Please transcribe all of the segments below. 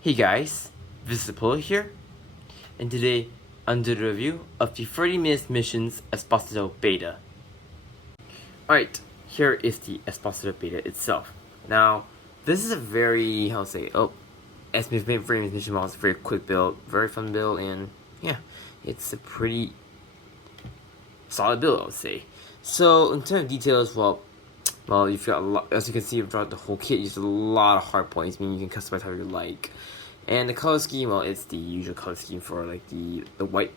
Hey guys, this is Apollo here, and today under the review of the 30-minute missions Espossito beta. Alright, here is the Espossito beta itself. Now, this is a very, estimated 30-minute mission model is a very quick build, very fun build, and yeah, it's a pretty solid build, I would say. So, in terms of details, well, you've got a lot, as you can see throughout the whole kit, there's a lot of hard points, meaning you can customize how you like. And the color scheme, well, it's the usual color scheme for like the white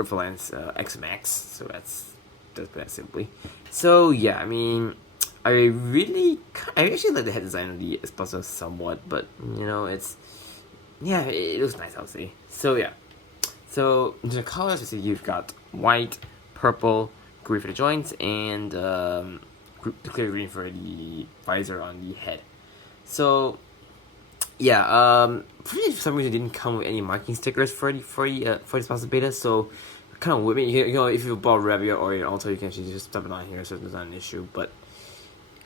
Earthlands X Max. So that's that simply. So yeah, I mean, I actually like the head design of the Esposo somewhat, but you know, it looks nice, I would say. So yeah, so in the colors, so you've got white, purple, green for the joints, and clear green for the visor on the head. So yeah, for some reason it didn't come with any marking stickers for the Esposo beta, so kind of weird. You know, if you bought Revia or your Alto, you can actually just stuff it on here, so it's not an issue. But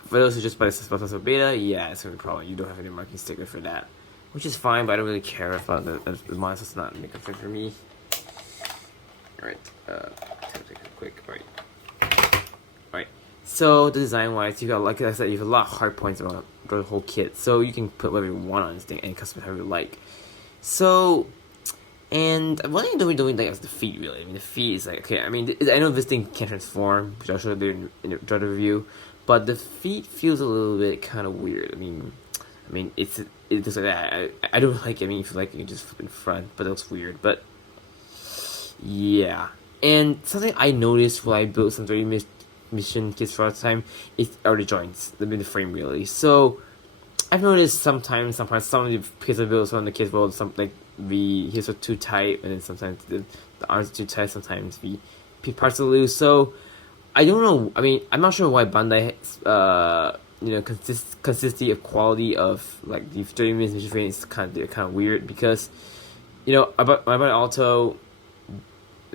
for those who just buy the Esposo beta, yeah, it's gonna be a problem. You don't have any marking stickers for that, which is fine, but I don't really care if the monster's not make a difference for me. Alright, take a quick. Alright. So the design wise, you got, like I said, you have a lot of hard points around the whole kit, so you can put whatever you want on this thing and customize however you like. So, and one thing I don't really like is the feet, really. I mean, the feet is like, okay, I mean, I know this thing can transform, which I'll show you in the review, but the feet feels a little bit kind of weird. I mean, it's just like that. I don't like it. I mean, if you like it, you can just flip in front, but it looks weird. But yeah, and something I noticed when I built some 30 mission kits for the time are the joints, the frame really. So I've noticed sometimes some of the pieces of builds on the kit world, some like the hips are too tight, and then sometimes the arms are too tight. Sometimes the parts are loose. So I don't know. I mean, I'm not sure why Bandai consistency of quality of like the 30 minutes mission frame is kind of weird, because you know about Alto.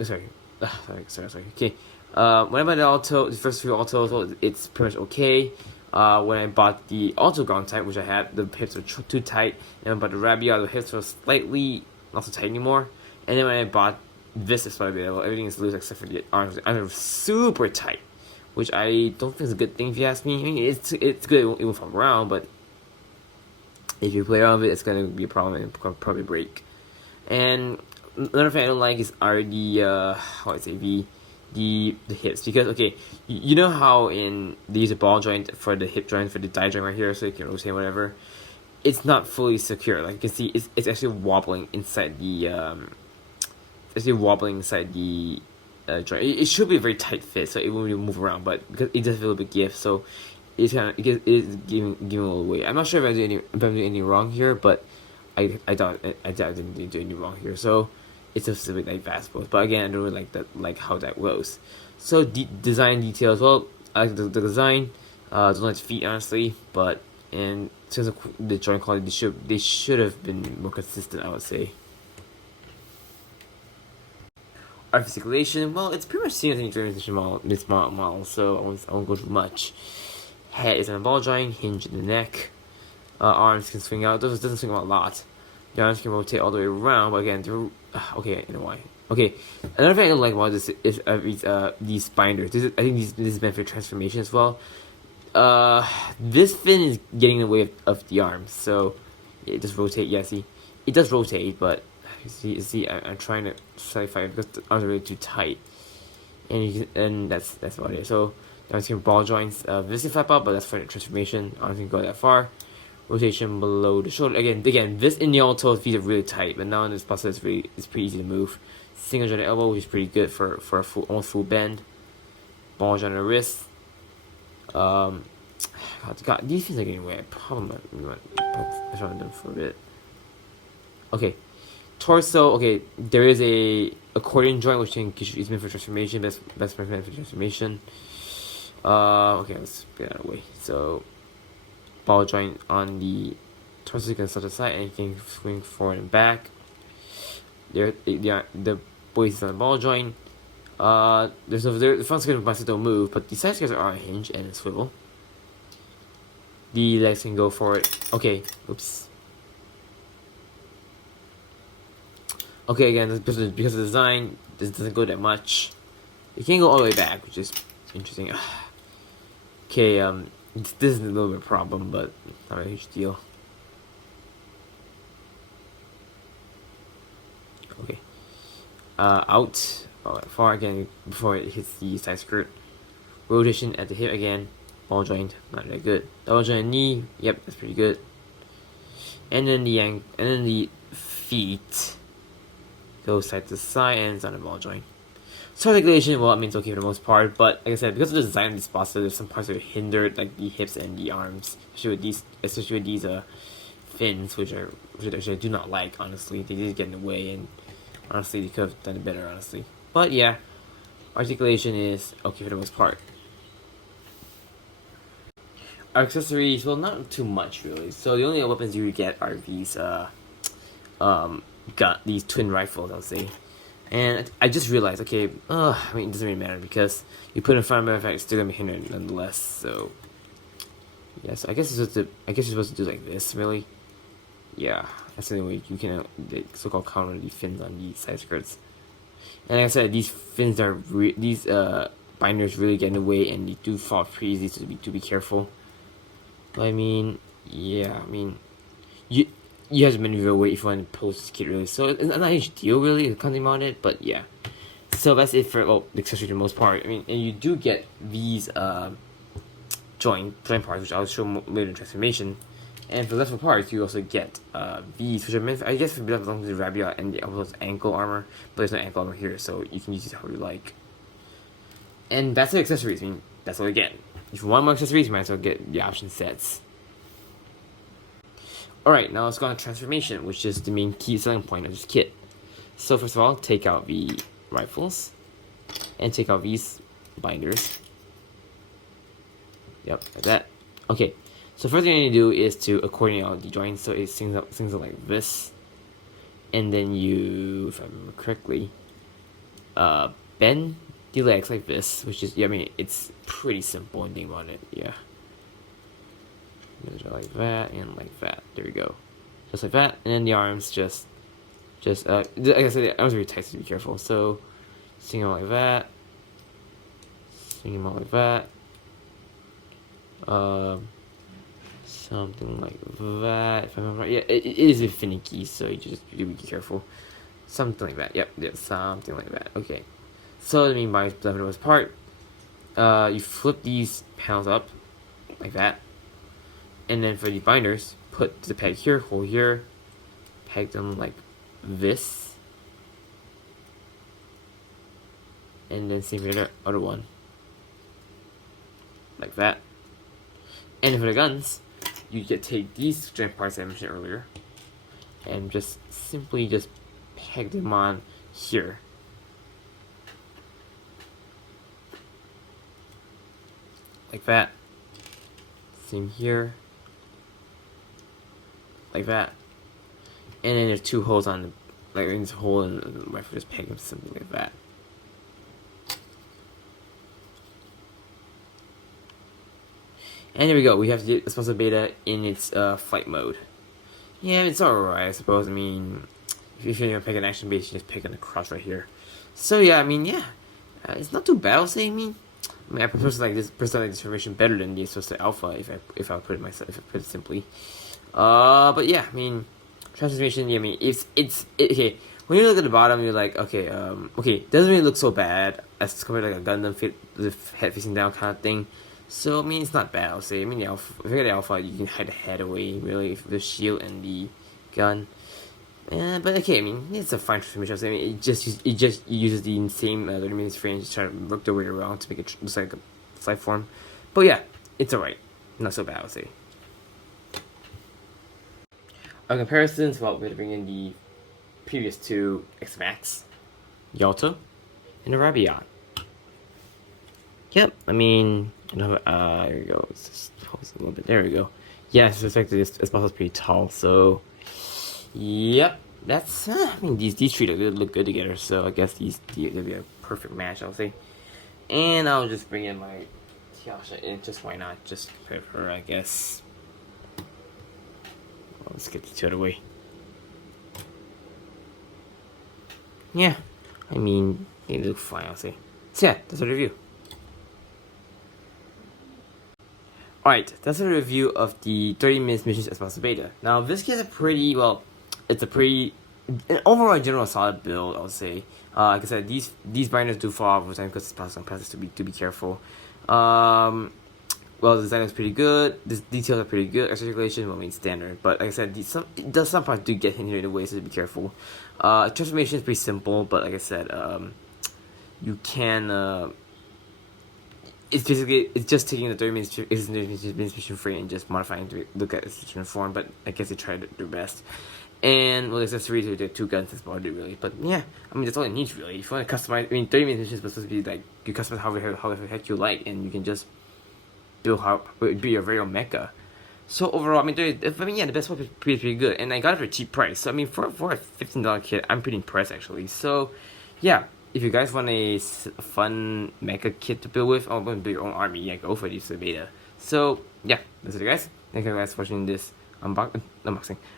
Sorry. Okay. When I bought the first few Altos, it's pretty much okay. When I bought the Alto ground type, which I had, the hips were too tight. And when I bought the Rabia, the hips were slightly not so tight anymore. And then when I bought this Esposo, well, everything is loose except for the arms. The arms are super tight, which I don't think is a good thing if you ask me. I mean, it's good, it won't fall around, but if you play around with it, it's gonna be a problem and probably break. And another thing I don't like are the hips, because okay, you know how they use a ball joint for the hip joint, for the thigh joint right here, so you can rotate whatever. It's not fully secure. Like you can see, it's actually wobbling inside the joint. It should be a very tight fit, so it won't really move around. But because it does feel a bit give, so it's giving a little weight. I'm not sure if I'm doing any wrong here, but I doubt I didn't do any wrong here. So it's just a bit like fast both, but again, I don't really like how that goes. So design details, well, I like the design. Don't like the feet, honestly, but in terms of the joint quality, they should have been more consistent, I would say. Articulation, well, it's pretty much seen as an transition model, so I won't go too much. Head is on a ball joint, hinge in the neck. Arms can swing out. Doesn't swing out a lot. The arms can rotate all the way around, but again, okay, in a way. Okay, another thing I don't like about this is these binders. I think this is meant for transformation as well. This fin is getting in the way of the arms, so it does rotate. Yeah, see, it does rotate, but you see, I'm trying to clarify it because the arms are really too tight, and that's about it. So arms can ball joints. This can flap up, but that's for the transformation. Arms can go that far. Rotation below the shoulder. Again, this in the Alto feet are really tight, but now in this process it's pretty easy to move. Single joint elbow, which is pretty good for a almost full bend. Ball joint wrist. God, these things are getting weird. Problem. I should have done for a bit. Okay, torso. Okay, there is a accordion joint which is meant for transformation. Best meant for transformation. Okay, let's get out of the way. So, ball joint on the torso, you can set aside and you can swing forward and back. The boys on the ball joint. The front skate of bicycle don't move, but the side skates are on a hinge and a swivel. The legs can go forward. Okay, oops. Okay, again, because of the design, this doesn't go that much. You can't go all the way back, which is interesting. Okay, this is a little bit of a problem, but not a huge deal. Okay. Out. Far again before it hits the side skirt. Rotation at the hip again. Ball joint, not that good. Double joint knee, yep, that's pretty good. And then the feet go side to side and it's on a ball joint. So articulation, well, I mean, it's okay for the most part, but like I said, because of the design of this posture, there's some parts that are hindered, like the hips and the arms, especially with these fins, which I do not like. Honestly, they did get in the way, and honestly, they could have done it better. Honestly, but yeah, articulation is okay for the most part. Our accessories, well, not too much really. So the only weapons you get are these these twin rifles, I'll say. And I just realized, okay, I mean, it doesn't really matter because you put it in front of it, in fact, it's still gonna be hindered nonetheless. So, yeah, so I guess you're supposed to do like this, really. Yeah, that's the only way you can the so-called counter the fins on these side skirts. And like I said, these fins are these binders really get in the way, and they do fall pretty easy, so to be careful. But I mean, yeah, I mean, you have to maneuver away if you want to post this kit really. So it's not a huge deal really, the content on it, but yeah. So that's it for the accessory for the most part. I mean, and you do get these joint parts, which I'll show later in transformation. And for the rest parts, you also get these, which are meant for, I guess for belong to the Rabia and the ankle armor, but there's no ankle armor here, so you can use it how you like. And that's the accessories. I mean, that's all you get. If you want more accessories, you might as well get the option sets. Alright, now let's go on transformation, which is the main key selling point of this kit. So first of all, take out the rifles, and take out these binders. Yep, like that. Okay, so first thing you need to do is to coordinate all the joints, so it sings up like this. And then you, if I remember correctly, bend the legs like this, which is, yeah, I mean, it's pretty simple and think about it, yeah. Like that and like that. There we go. Just like that, and then the arms just like I said, the arms are really tight, so be careful. So swing them out like that. Swing them out like that. Something like that. If I remember right, yeah, it is a finicky, so you just be careful. Something like that. Yep, something like that. Okay. So I mean by the most part, you flip these panels up like that. And then for the binders, put the peg here, hole here, peg them like this. And then same for the other one. Like that. And for the guns, you take these joint parts I mentioned earlier, and just simply peg them on here. Like that. Same here. Like that. And then there's two holes on the, like in this hole and the rifle, just peg them simply like that. And there we go, we have the Espossito Beta in its flight mode. Yeah, it's alright, I suppose. I mean, if you're gonna pick an action base, you just pick on the cross right here. So yeah, I mean, yeah, it's not too bad, I'll say. I mean, I prefer this transformation better than the Espossito Alpha if I put it simply. But yeah, I mean, transformation. Yeah, I mean, it's okay. When you look at the bottom, you're like, okay, it doesn't really look so bad as compared to like a Gundam the head facing down kind of thing. So I mean, it's not bad. I'll say. I mean, the Alpha. If you get the Alpha, you can hide the head away really, with the shield and the gun. But okay, I mean, it's a fine transformation. I'll say. I mean, it just uses the same 30 minutes frame, just try to work their way around to make it look like a flight form. But yeah, it's alright. Not so bad, I'll say. Our comparisons, well, we're going to bring in the previous two X-Max, Yalta, and Arabian. Yep, I mean, there we go. Let's just pause a little bit. There we go. Yes, it's like this muscle's pretty tall, so yep, that's. I mean, these three look good together, so I guess they'll be a perfect match, I'll say. And I'll just bring in my Tiasha in. Just why not? Just put her, I guess. Let's get the two out of the way. yeah, I mean, they look fine, I'll say. So yeah, that's a review. Alright, that's a review of the 30 minutes missions Espossito beta. Now, this kit is a pretty, well, it's a pretty, an overall general solid build, I would say. Like I said, these binders do fall off over time because it's passed on passes to be careful. Well, the design is pretty good. The details are pretty good. Articulation, well, I mean, standard. But like I said, some parts do get hindered in the way, so be careful. Transformation is pretty simple, but like I said, you can. It's just taking the 30 minutes mission frame and just modifying to look at its different form. But I guess they tried their best. And well, accessories are the 2 guns. That's about it, really. But yeah, I mean, that's all it needs, really. If you want to customize, I mean, 30 minutes missions supposed to be like you customize however the heck you like, and you can just be your very own mecha. So overall, I mean, yeah, the best one is pretty good, and I got it for a cheap price. So I mean, for a $15 kit, I'm pretty impressed actually. So yeah, if you guys want a fun mecha kit to build with, or want to build your own army, yeah, go for this beta. So yeah, that's it, guys. Thank you guys for watching this unboxing.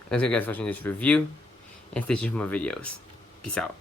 Thank you guys for watching this review, and stay tuned for more videos. Peace out.